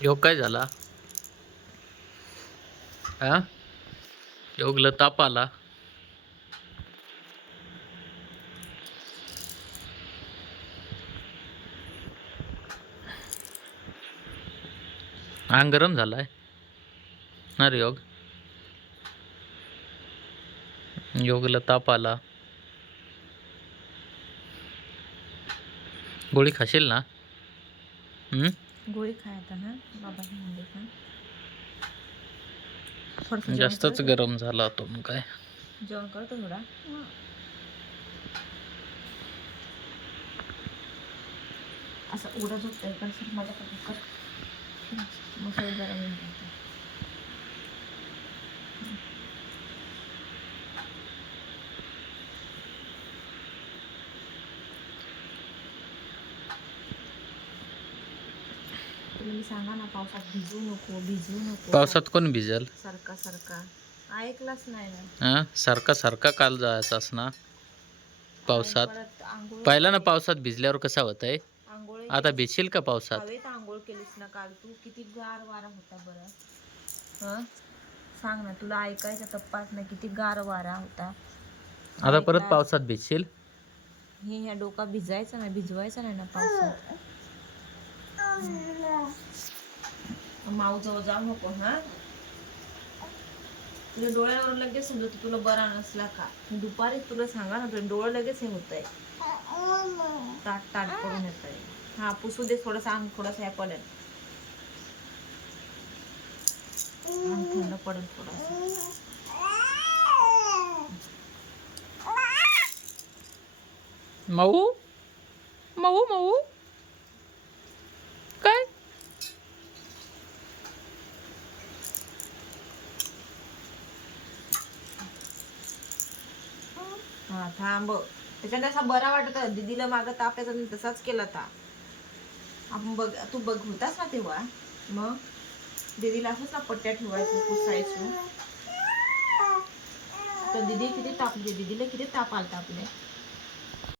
योग काय झाला? हा, योगला ताप आला. अंग गरम झालाय ना रे योग. योगला ताप आला. गोळी खाशील ना? गोळी खायता ना बाबा म्हणले का थोडंसं जेवण जास्तच करतो. गरम झाला तो मग काय. जेवण करतो थोडा. असं उघडा झोपतंय पण सर माझ्याकडे कर मसाला जरा मी तुम्ही सांगा ना पावसात भिजू नको पावसात कोण भिजल? सारखा ऐकलाच नाही ना. हा, सारखा सारखा काल जायचास ना पावसात. परत आंघोळ पाहिला ना केली. पावसात भिजल्यावर कसा होतंय. आंघोळ आता केलीस भिजशील का पावसात? हवेत आंघोळ केलीस ना काल तू किती गार वारा होता बरं. हं सांग ना तुला ऐकायचा तप्पाच नाही किती गार वारा होता. आता परत ऐकलास? पावसात भिजशील? हे ह्या डोका भिजवायचा नाही ना पावसात. माऊ जवळ जाऊ नको हा. तुझ्या डोळ्यावर लगेच समजत तुला बरा नसला का. दुपारी तुला सांगा ना तुझ्या डोळं लगेच हे होत आहे. ताट पडून येत आहे. हा पुसू दे थोडंसं अंग थोडंसं ह्या पडेल. अंग थंड पडेल थोडंसं. माऊ माऊ माऊ काय? हा थांब त्याच्याने असा बरा वाटत दीदीला मागं तापायचा तसाच केला था. आपण बघ तू बघ होतास ना तेव्हा मग दीदीला असंच ना पट्ट्या ठेवायचं पुसायचं. तर दीदी किती तापली दीदीला किती ताप आलता आपले.